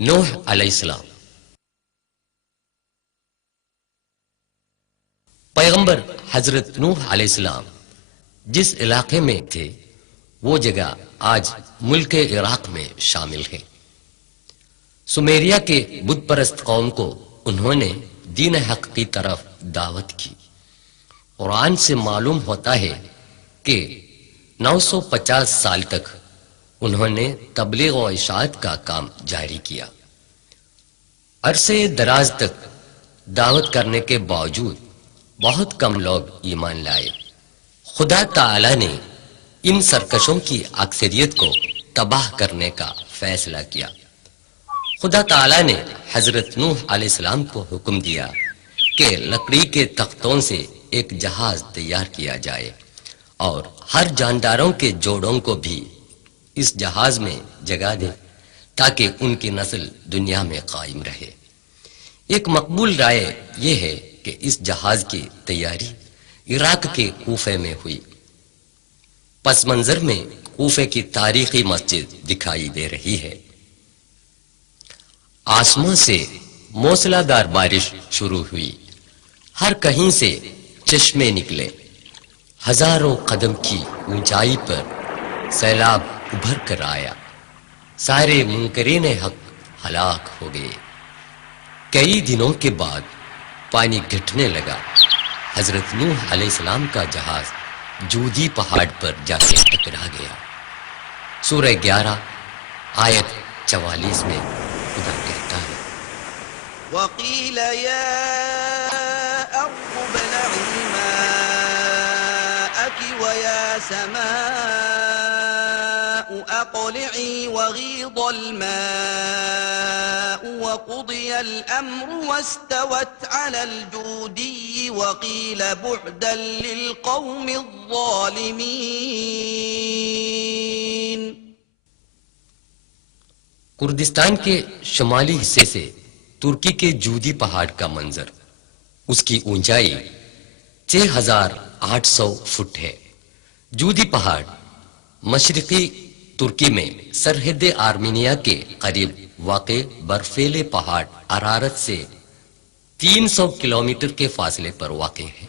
نوح علیہ السلام پیغمبر حضرت نوح علیہ السلام جس علاقے میں تھے وہ جگہ آج ملک عراق میں شامل ہے۔ سمیریا کے بت پرست قوم کو انہوں نے دین حق کی طرف دعوت کی۔ قرآن سے معلوم ہوتا ہے کہ 950 سال تک انہوں نے تبلیغ و اشاعت کا کام جاری کیا۔ عرصے دراز تک دعوت کرنے کے باوجود بہت کم لوگ ایمان لائے۔ خدا تعالی نے ان سرکشوں کی اکثریت کو تباہ کرنے کا فیصلہ کیا۔ خدا تعالی نے حضرت نوح علیہ السلام کو حکم دیا کہ لکڑی کے تختوں سے ایک جہاز تیار کیا جائے اور ہر جانداروں کے جوڑوں کو بھی اس جہاز میں جگہ دیں تاکہ ان کی نسل دنیا میں قائم رہے۔ ایک مقبول رائے یہ ہے کہ اس جہاز کی تیاری عراق کے کوفے میں ہوئی۔ پس منظر میں کوفے کی تاریخی مسجد دکھائی دے رہی ہے۔ آسمان سے موسلا دار بارش شروع ہوئی، ہر کہیں سے چشمے نکلے، ہزاروں قدم کی اونچائی پر سیلاب ابھر کر آیا، سارے منکرین حق ہلاک ہو گئے۔ کئی دنوں کے بعد پانی گھٹنے لگا۔ حضرت نوح علیہ السلام کا جہاز جودی پہاڑ پر جا کے ٹکرا گیا۔ سورہ 11 آیت 44 میں خدا کہتا ہے وَقِيلَ يَا أَرْضُ ابْلَعِي مَاءَكِ وَيَا سَمَاءُ أَقْلِعِي وَغِيضَ الْمَاءُ وَقُضِيَ الْأَمْرُ وَاسْتَوَتْ عَلَى الْجُودِيِّ وَقِيلَ بُعْدًا لِلْقَوْمِ الظَّالِمِينَ۔ کردستان کے شمالی حصے سے ترکی کے جودی پہاڑ کا منظر۔ اس کی اونچائی 6800 فٹ ہے۔ جودی پہاڑ مشرقی ترکی میں سرحد آرمینیا کے قریب واقع برفیلے پہاڑ ارارات سے 300 کلومیٹر کے فاصلے پر واقع ہے۔